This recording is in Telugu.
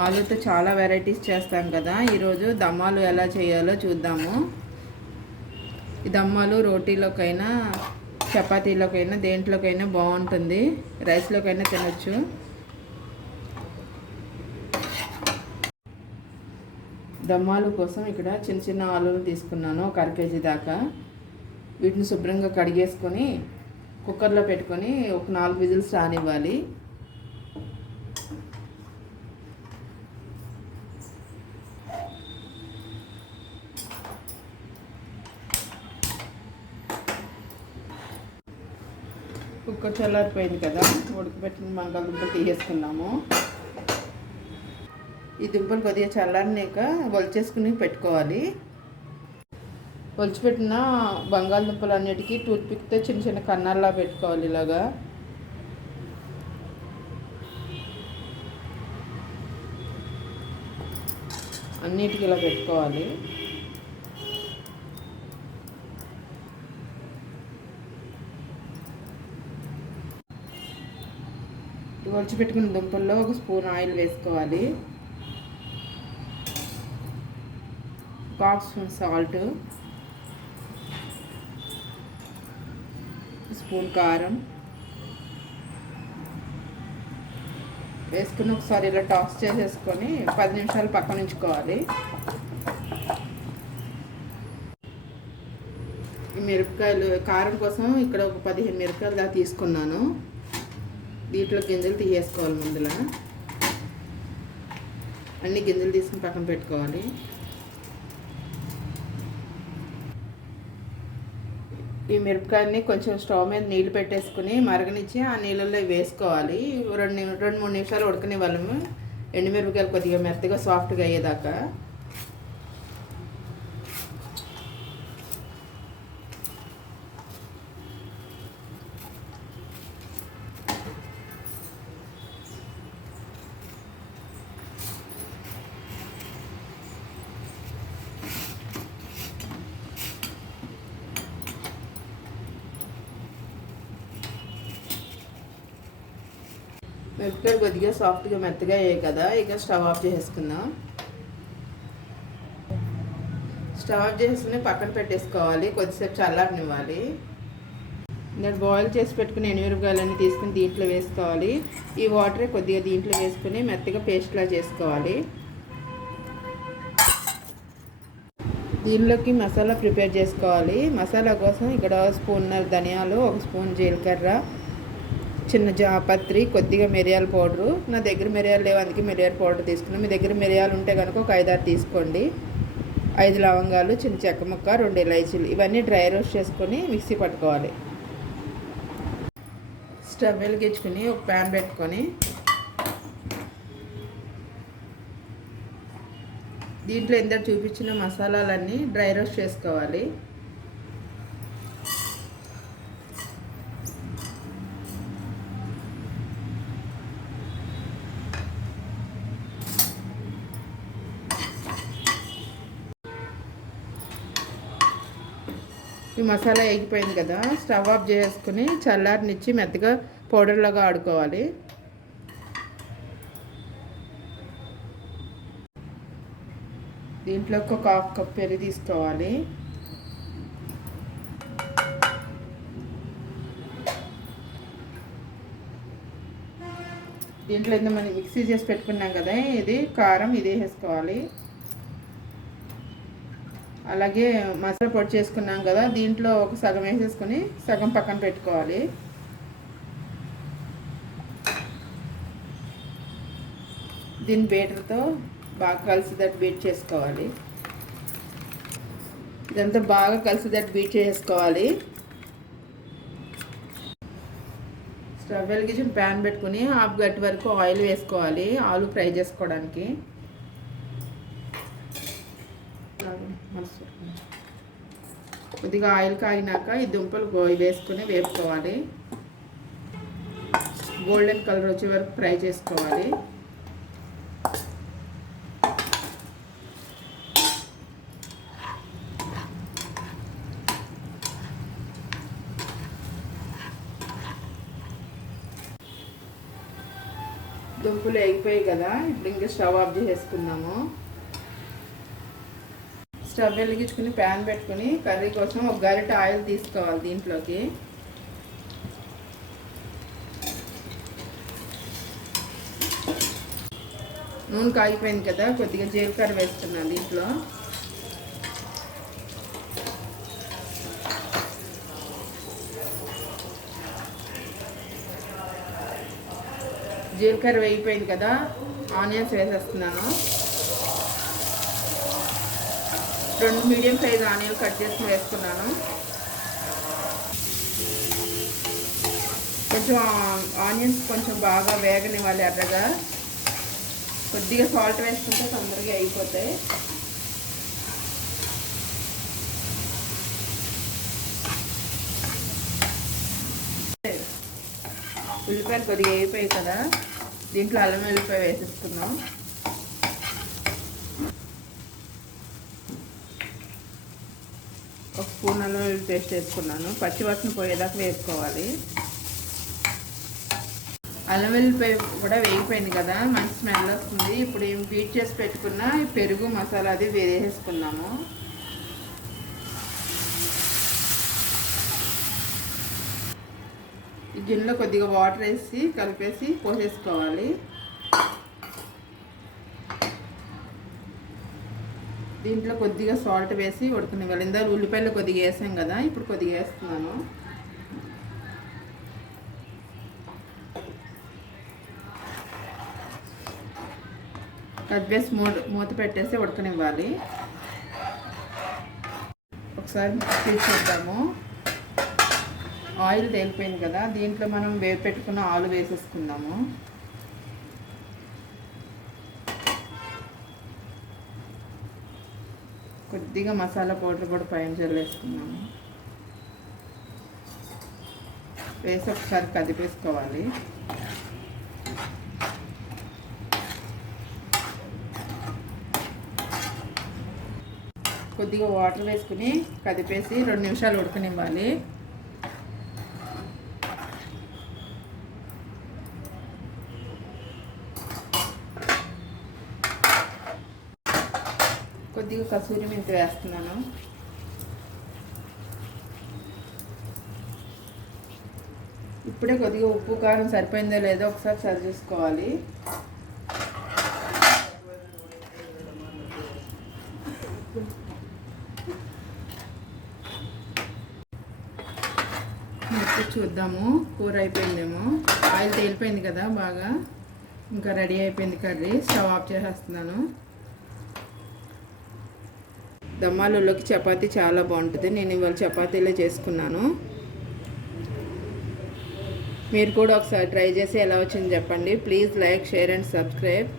ఆలూతో చాలా వెరైటీస్ చేస్తాం కదా. ఈరోజు దమ్మాలు ఎలా చేయాలో చూద్దాము. ఈ దమ్మాలు రోటీలోకైనా చపాతీలోకైనా దేంట్లోకైనా బాగుంటుంది, రైస్లోకైనా తినొచ్చు. దమ్మాలు కోసం ఇక్కడ చిన్న చిన్న ఆలూలు తీసుకున్నాను, ఒక అర కేజీ దాకా. వీటిని శుభ్రంగా కడిగేసుకొని కుక్కర్లో పెట్టుకొని ఒక 4 విజిల్స్ రానివ్వాలి. కుక్కర్ చల్లారిపోయింది కదా, ఉడకబెట్టిన బంగాళదుంపలు తీసేసుకున్నాము. ఈ దుంపలు కొద్దిగా చల్లారినాక ఒలిచేసుకుని పెట్టుకోవాలి. ఒలిచిపెట్టిన బంగాళదుంపలు అన్నిటికీ టూత్పిక్తో చిన్న చిన్న కన్నాల్లా పెట్టుకోవాలి. ఇలాగా అన్నిటికీ ఇలా పెట్టుకోవాలి. ఒలిచిపెట్టుకున్న దుంపల్లో ఒక స్పూన్ ఆయిల్ వేసుకోవాలి, ఒక హాఫ్ స్పూన్ సాల్ట్, స్పూన్ కారం వేసుకుని ఒకసారి ఇలా టాస్ చేసేసుకొని 10 నిమిషాలు పక్కన ఉంచుకోవాలి. ఈ మిరపకాయలు కారం కోసం ఇక్కడ ఒక 15 మిరపకాయలు దాకా తీసుకున్నాను. దీంట్లో గింజలు తీసేసుకోవాలి. ముందులా అన్ని గింజలు తీసుకుని పక్కన పెట్టుకోవాలి. ఈ మిరపకాయని కొంచెం స్టవ్ మీద నీళ్ళు పెట్టేసుకుని మరగనిచ్చి ఆ నీళ్ళల్లో వేసుకోవాలి. 2-3 నిమిషాలు ఉడకనివ్వాలి. ఎండుమిరపకాయలు కొద్దిగా మెత్తగా సాఫ్ట్గా అయ్యేదాకా. మిరపకాయలు కొద్దిగా సాఫ్ట్గా మెత్తగా అయ్యాయి కదా, ఇక స్టవ్ ఆఫ్ చేసేసుకుందాం. స్టవ్ ఆఫ్ చేసేసుకుని పక్కన పెట్టేసుకోవాలి. కొద్దిసేపు చల్లారనివ్వాలి. నేను బాయిల్ చేసి పెట్టుకుని ఎండుమిరపకాయలన్నీ తీసుకుని దీంట్లో వేసుకోవాలి. ఈ వాటర్ కొద్దిగా దీంట్లో వేసుకుని మెత్తగా పేస్ట్లా చేసుకోవాలి. దీనిలోకి మసాలా ప్రిపేర్ చేసుకోవాలి. మసాలా కోసం ఇక్కడ స్పూన్నర ధనియాలు, ఒక స్పూన్ జీలకర్ర, చిన్న జాపత్రి, కొద్దిగా మిరియాల పౌడరు. నా దగ్గర మిరియాలు లేవు, అందుకే మిరియాల పౌడర్ తీసుకున్నాను. మీ దగ్గర మిరియాలు ఉంటే కనుక ఒక 5-6 తీసుకోండి. 5 లవంగాలు, చిన్న చెక్క ముక్క, 2 ఇలాచీలు, ఇవన్నీ డ్రై రోస్ట్ చేసుకొని మిక్సీ పట్టుకోవాలి. స్టవ్ వెలిగించుకుని ఒక ప్యాన్ పెట్టుకొని దీంట్లో ఇందాక చూపించిన మసాలాలన్నీ డ్రై రోస్ట్ చేసుకోవాలి. ఈ మసాలా వేగిపోయింది కదా, స్టవ్ ఆఫ్ చేసుకుని చల్లారనిచ్చి మెత్తగా పౌడర్లాగా ఆడుకోవాలి. దీంట్లోకి ఒక 1/2 కప్ పెరుగు తీసుకోవాలి. దీంట్లో ఇంత మనం మిక్సీ చేసి పెట్టుకున్నాం కదా, ఇది కారం ఇది వేసుకోవాలి. అలాగే మసాలా పొడి చేసుకున్నాం కదా, దీంట్లో ఒక సగం వేసేసుకొని సగం పక్కన పెట్టుకోవాలి. దీని బీటర్తో బాగా కలిసిదట్టు బీట్ చేసుకోవాలి. ఇదంతా బాగా కలిసిదట్టు బీట్ చేసుకోవాలి. స్టవ్ వెలిగించి ప్యాన్ పెట్టుకుని 1/2 గంట వరకు ఆయిల్ వేసుకోవాలి ఆలు ఫ్రై చేసుకోవడానికి. కొద్దిగా ఆయిల్ కాగినాక ఈ దుంపలు వేసుకుని వేపుకోవాలి. గోల్డెన్ కలర్ వచ్చే వరకు ఫ్రై చేసుకోవాలి. దుంపులు వేగిపోయాయి కదా, ఇప్పుడు ఇంకా స్టవ్ ఆఫ్ చేసుకుందాము. స్టవ్ వెలిగించుకుని ప్యాన్ పెట్టుకుని కర్రీ కోసం ఒక గరిట ఆయిల్ తీసుకోవాలి. దీంట్లోకి నూనె కాగిపోయింది కదా, కొద్దిగా జీలకర్ర వేస్తున్నాను. దీంట్లో జీలకర్ర వేగిపోయింది కదా, ఆనియన్స్ వేసేస్తున్నాను. 2 మీడియం సైజ్ ఆనియన్ కట్ చేసుకుని వేసుకున్నాను. కొంచెం ఆనియన్స్ కొంచెం బాగా వేగనివ్వాలి ఎర్రగా. కొద్దిగా సాల్ట్ వేసుకుంటే తొందరగా అయిపోతాయి. ఉల్లిపాయలు కొద్దిగా వేగిపోయాయి కదా, దీంట్లో అల్లం వెల్లిపాయ వేసేసుకున్నాం. ఒక స్పూన్ అల్లం వెల్లుల్లి పేస్ట్ వేసుకున్నాను. పచ్చివాసన పోయేదాకా వేసుకోవాలి. అల్లం వెల్లిపాయ కూడా వేగిపోయింది కదా, మంచి స్మెల్ వస్తుంది. ఇప్పుడు ఏం బీట్ చేసి పెట్టుకున్న పెరుగు మసాలా అది వేసేసుకున్నాము. ఈ గిన్నెలో కొద్దిగా వాటర్ వేసి కలిపేసి పోసేసుకోవాలి. దీంట్లో కొద్దిగా సాల్ట్ వేసి ఉడకనివ్వాలి. ఇందాక ఉల్లిపాయలు కొద్దిగా వేసాం కదా, ఇప్పుడు కొద్దిగా వేస్తున్నాను. కలిపేసి మూత పెట్టేసి ఉడకనివ్వాలి. ఒకసారి తీసేద్దాము. ఆయిల్ తేలిపోయింది కదా, దీంట్లో మనం వేపి పెట్టుకున్న ఆలు వేసేసుకుందాము. కొద్దిగా మసాలా పౌడర్ కూడా పైన చల్లేసుకున్నాము. వేసి ఒకసారి కదిపేసుకోవాలి. కొద్దిగా వాటర్ వేసుకుని కదిపేసి 2 నిమిషాలు ఉడకనివ్వాలి. కొద్దిగా కసూరి మెంతి వేస్తున్నాను. ఇప్పుడే కొద్దిగా ఉప్పు కారం సరిపోయిందో లేదో ఒకసారి సరి చేసుకోవాలి. చూద్దాము, కూర అయిపోయిందేమో. ఆయిల్ తేలిపోయింది కదా బాగా, ఇంకా రెడీ అయిపోయింది కర్రీ. స్టవ్ ఆఫ్ చేసేస్తున్నాను. దమ్మాలలోకి చపాతీ చాలా బాగుంటుంది. నేను ఇవాళ చపాతీలో చేసుకున్నాను. మీరు కూడా ఒకసారి ట్రై చేసి ఎలా వచ్చింది చెప్పండి. Please like, share and subscribe.